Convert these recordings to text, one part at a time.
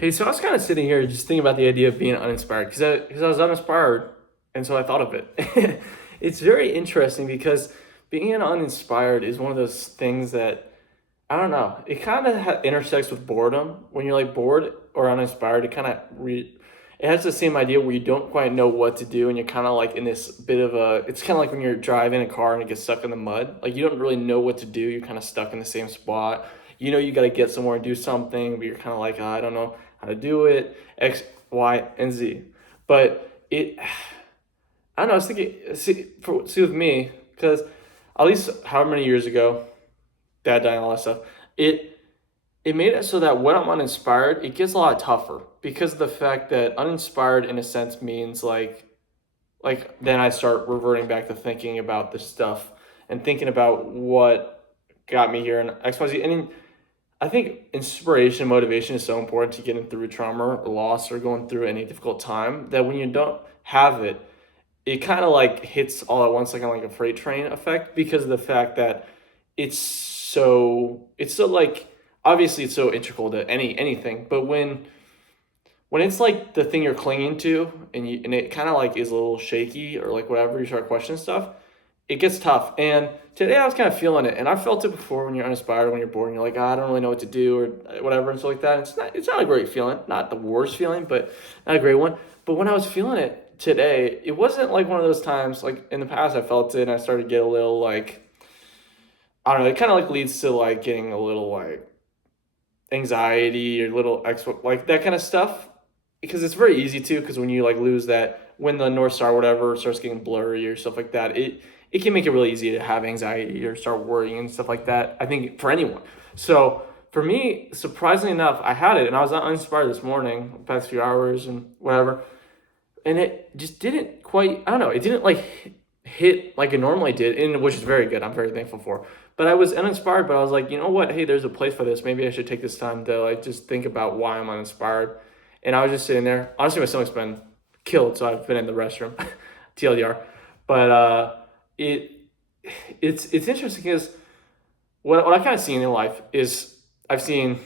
Hey, so I was kind of sitting here just thinking about the idea of being uninspired because I was uninspired, and so I thought of it. It's very interesting because being uninspired is one of those things that I don't know. It kind of intersects with boredom. When you're like bored or uninspired, it has the same idea where you don't quite know what to do, and you're kind of like in this bit of a. It's kind of like when you're driving a car and it gets stuck in the mud. Like you don't really know what to do. You're kind of stuck in the same spot. You know you got to get somewhere and do something, but you're kind of like, "Oh, I don't know how to do it. X, Y, and Z." But I don't know. I was thinking, see with me, because at least however many years ago, dad dying, all that stuff. It it made it so that when I'm uninspired, it gets a lot tougher because of the fact that uninspired in a sense means like then I start reverting back to thinking about this stuff and thinking about what got me here and XYZ. And I think inspiration and motivation is so important to getting through trauma or loss or going through any difficult time that when you don't have it, it kind of like hits all at once, like on like a freight train effect, because of the fact that it's so like obviously it's so integral to anything, but when it's like the thing you're clinging to and it kind of like is a little shaky or like whatever, you start questioning stuff, it gets tough. And today I was kind of feeling it, and I felt it before when you're uninspired, when you're bored, and you're like, "Ah, I don't really know what to do or whatever," and stuff like that. It's not a great feeling, not the worst feeling, but not a great one. But when I was feeling it today, it wasn't like one of those times like in the past I felt it and I started to get a little like I don't know. It kind of like leads to like getting a little like anxiety or little like that kind of stuff because it's very easy to because when you like lose that when the north star or whatever starts getting blurry or stuff like that, it can make it really easy to have anxiety or start worrying and stuff like that, I think, for anyone. So for me, surprisingly enough, I had it and I was uninspired this morning, the past few hours and whatever, and it just didn't quite, I don't know, it didn't like hit like it normally did, and which is very good, I'm very thankful for. But I was uninspired, but I was like, you know what, hey, there's a place for this, maybe I should take this time to like just think about why I'm uninspired. And I was just sitting there, honestly my stomach's been killed, so I've been in the restroom. TLDR. But it it's interesting because what I kind of seen in life is I've seen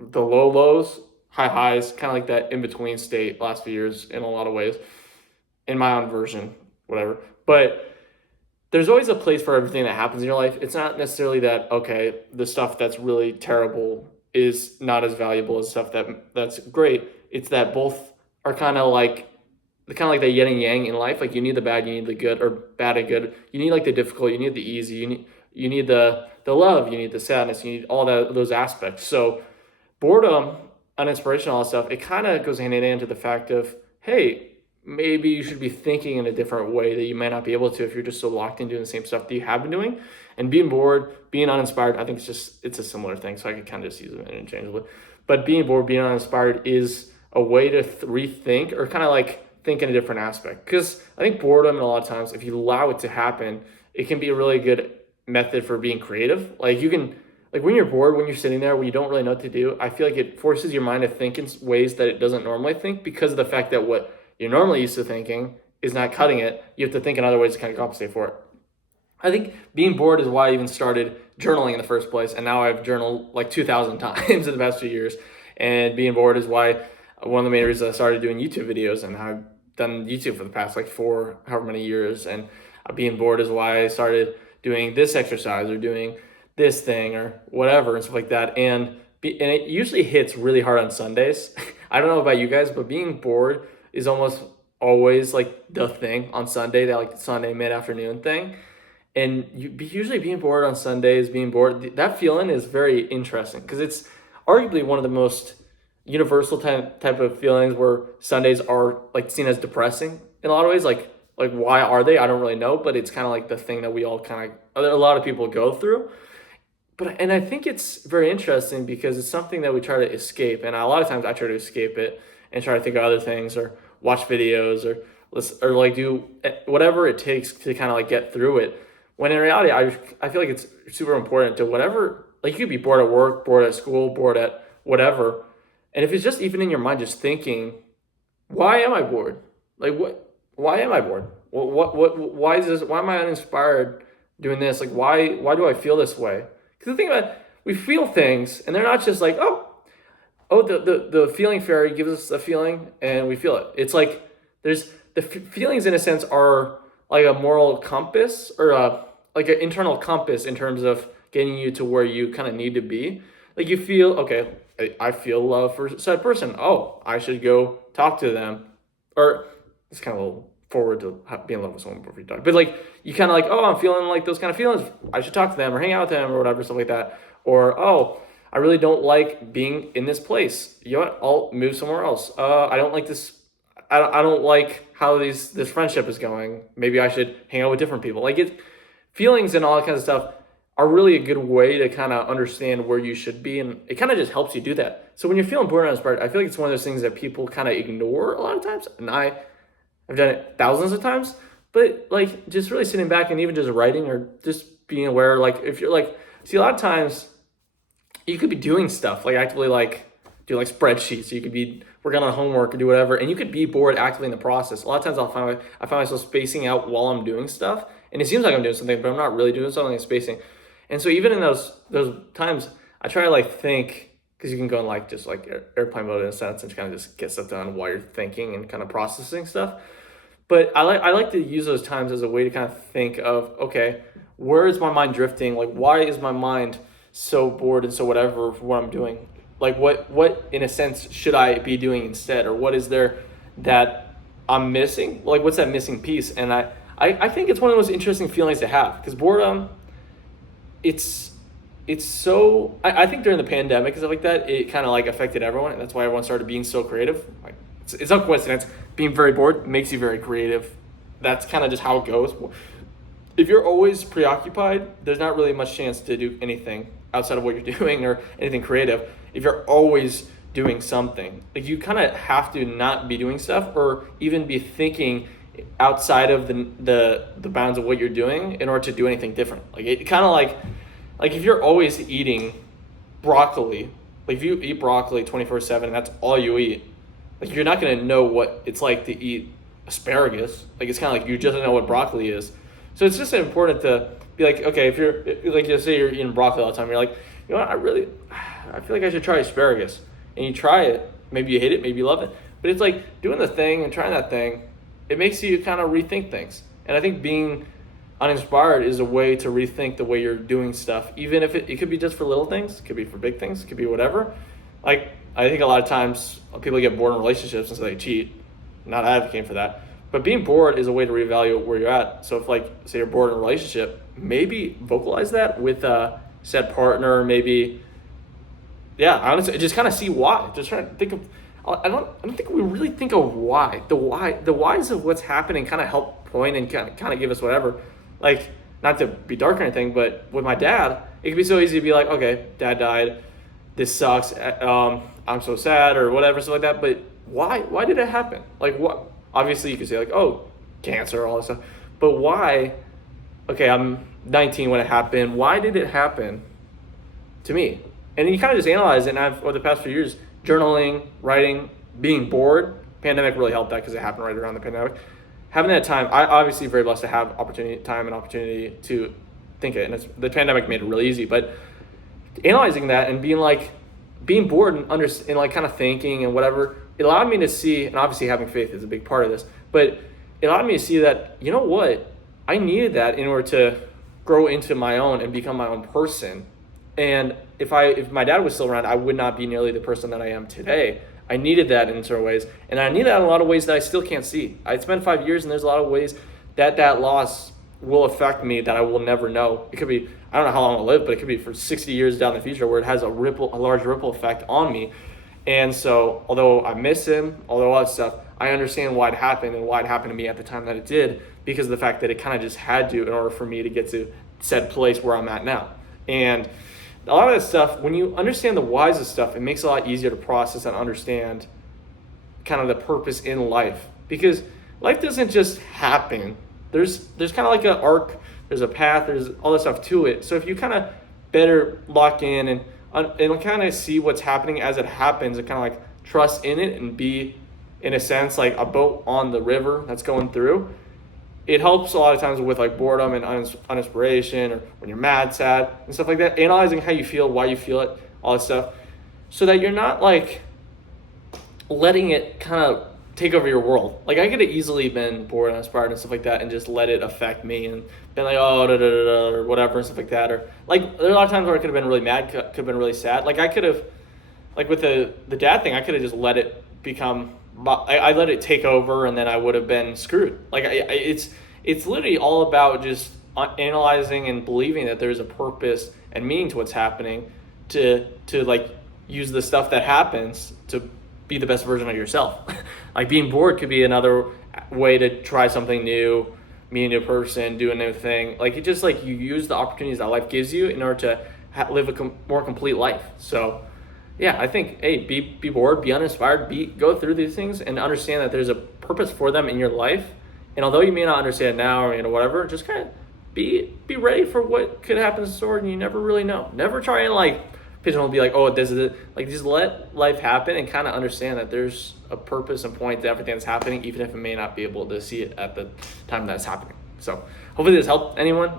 the low lows, high highs, kind of like that in between state last few years in a lot of ways, in my own version, whatever. But there's always a place for everything that happens in your life. It's not necessarily that okay, the stuff that's really terrible is not as valuable as stuff that's great. It's that both are kind of like the yin and yang in life. Like you need the bad, you need the good, or bad and good. You need like the difficult, you need the easy, you need the love, you need the sadness, you need all that those aspects. So boredom, uninspiration, all that stuff, it kind of goes hand in hand to the fact of, hey, maybe you should be thinking in a different way that you might not be able to if you're just so locked in doing the same stuff that you have been doing. And being bored, being uninspired, I think it's a similar thing. So I can kind of just use them interchangeably. But being bored, being uninspired is a way to rethink or kind of like think in a different aspect. Because I think boredom, and a lot of times, if you allow it to happen, it can be a really good method for being creative. Like you can like when you're bored, when you're sitting there, when you don't really know what to do, I feel like it forces your mind to think in ways that it doesn't normally think because of the fact that what you're normally used to thinking is not cutting it. You have to think in other ways to kind of compensate for it. I think being bored is why I even started journaling in the first place, and now I've journaled like 2,000 times in the past few years. And being bored is why one of the main reasons I started doing YouTube videos, and I've done YouTube for the past like four, however many years. And being bored is why I started doing this exercise or doing this thing or whatever and stuff like that. And it usually hits really hard on Sundays. I don't know about you guys, but being bored is almost always like the thing on Sunday, that like Sunday mid-afternoon thing. And usually being bored on Sundays, being bored, that feeling is very interesting because it's arguably one of the most universal type of feelings where Sundays are like seen as depressing in a lot of ways. Like why are they? I don't really know, but it's kind of like the thing that we all kind of a lot of people go through. And I think it's very interesting because it's something that we try to escape, and a lot of times I try to escape it and try to think of other things or watch videos or listen or like do whatever it takes to kind of like get through it. When in reality, I feel like it's super important to whatever, like you could be bored at work, bored at school, bored at whatever, and if it's just even in your mind, just thinking, why am I bored? Like what? Why am I bored? Why is this? Why am I uninspired doing this? Like why do I feel this way? Because the thing about it, we feel things, and they're not just like, oh, Oh, the feeling fairy gives us a feeling and we feel it. It's like there's feelings in a sense are like a moral compass or like an internal compass in terms of getting you to where you kind of need to be. Like you feel, okay, I feel love for said person. Oh, I should go talk to them. Or it's kind of a little forward to being in love with someone before you talk. But like you kind of like, oh, I'm feeling like those kind of feelings. I should talk to them or hang out with them or whatever, stuff like that. Or, oh, I really don't like being in this place. You know what? I'll move somewhere else. I don't like this. I don't like how this friendship is going. Maybe I should hang out with different people. Like feelings and all that kind of stuff are really a good way to kind of understand where you should be, and it kind of just helps you do that. So when you're feeling bored and uninspired, I feel like it's one of those things that people kind of ignore a lot of times, and I've done it thousands of times. But like just really sitting back and even just writing or just being aware, like if you're like, see a lot of times you could be doing stuff like actively like do like spreadsheets. So you could be working on homework or do whatever, and you could be bored actively in the process. A lot of times I find myself spacing out while I'm doing stuff, and it seems like I'm doing something, but I'm not really doing something. I'm spacing, and so even in those times, I try to like think, because you can go in like just like airplane mode in a sense and kind of just get stuff done while you're thinking and kind of processing stuff. But I like to use those times as a way to kind of think of, okay, where is my mind drifting? Like, why is my mind so bored and so whatever for what I'm doing? Like, what in a sense should I be doing instead? Or what is there that I'm missing? Like, what's that missing piece? And I think it's one of the most interesting feelings to have, because boredom, it's so, I think during the pandemic and stuff like that, it kind of like affected everyone. And that's why everyone started being so creative. Like, it's not coincidence. Being very bored makes you very creative. That's kind of just how it goes. If you're always preoccupied, there's not really much chance to do anything outside of what you're doing or anything creative. If you're always doing something, like you kind of have to not be doing stuff or even be thinking outside of the bounds of what you're doing in order to do anything different. Like it kind of like if you're always eating broccoli, like if you eat broccoli 24/7, that's all you eat. Like you're not gonna know what it's like to eat asparagus. Like it's kind of like you just don't know what broccoli is. So it's just important to be like, okay, if you're like, just say you're eating broccoli all the time, you're like, you know what, I feel like I should try asparagus. And you try it, maybe you hate it, maybe you love it. But it's like doing the thing and trying that thing, it makes you kind of rethink things. And I think being uninspired is a way to rethink the way you're doing stuff, even if it could be just for little things, it could be for big things, it could be whatever. Like, I think a lot of times people get bored in relationships and so they cheat. Not advocating for that. But being bored is a way to reevaluate where you're at. So if like, say you're bored in a relationship, maybe vocalize that with a said partner, maybe, yeah, honestly, just kind of see why. Just trying to think of, I don't think we really think of why. The whys of what's happening kind of help point and kind of give us whatever. Like, not to be dark or anything, but with my dad, it could be so easy to be like, okay, dad died, this sucks, I'm so sad or whatever, stuff like that. But why did it happen? Like, what? Obviously, you could say like, oh, cancer, all this stuff. But why? Okay, I'm 19 when it happened. Why did it happen to me? And you kind of just analyze it. And I've, over the past few years, journaling, writing, being bored. Pandemic really helped that because it happened right around the pandemic. Having that time, I obviously very blessed to have time and opportunity to think it. And the pandemic made it really easy. But analyzing that and being bored and like kind of thinking and whatever, it allowed me to see, and obviously having faith is a big part of this, but it allowed me to see that, you know what, I needed that in order to grow into my own and become my own person. And if my dad was still around, I would not be nearly the person that I am today. I needed that in certain ways, and I need that in a lot of ways that I still can't see. I spent 5 years, and there's a lot of ways that loss will affect me that I will never know. It could be, I don't know how long I'll live, but it could be for 60 years down the future where it has a large ripple effect on me. And so, although I miss him, although all that stuff, I understand why it happened and why it happened to me at the time that it did, because of the fact that it kind of just had to in order for me to get to said place where I'm at now. And a lot of that stuff, when you understand the whys of stuff, it makes it a lot easier to process and understand kind of the purpose in life. Because life doesn't just happen. There's kind of like an arc, there's a path, there's all this stuff to it. So if you kind of better lock in and kind of see what's happening as it happens and kind of like trust in it and be, in a sense, like a boat on the river that's going through, it helps a lot of times with like boredom and uninspiration or when you're mad, sad, and stuff like that. Analyzing how you feel, why you feel it, all that stuff. so that you're not like letting it kind of take over your world. Like I could have easily been bored and uninspired and stuff like that and just let it affect me and been like, oh, da, da, da, da, or whatever and stuff like that. Or like there are a lot of times where I could have been really mad, could have been really sad. Like I could have, like with the dad thing, I could have just let it become, I let it take over and then I would have been screwed. Like it's literally all about just analyzing and believing that there's a purpose and meaning to what's happening to like use the stuff that happens to be the best version of yourself. Like being bored could be another way to try something new, meet a new person, do a new thing. Like it just like you use the opportunities that life gives you in order to live a more complete life. So yeah, I think, hey, be bored, be uninspired, go through these things and understand that there's a purpose for them in your life. And although you may not understand now or whatever, just kind of be ready for what could happen in the store, and you never really know. Never try and like pigeonhole, be like, oh, this is it. Like just let life happen and kind of understand that there's a purpose and point to everything that's happening, even if it may not be able to see it at the time that it's happening. So hopefully this helped anyone.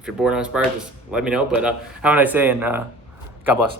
If you're bored or uninspired, just let me know. But have a nice day and God bless.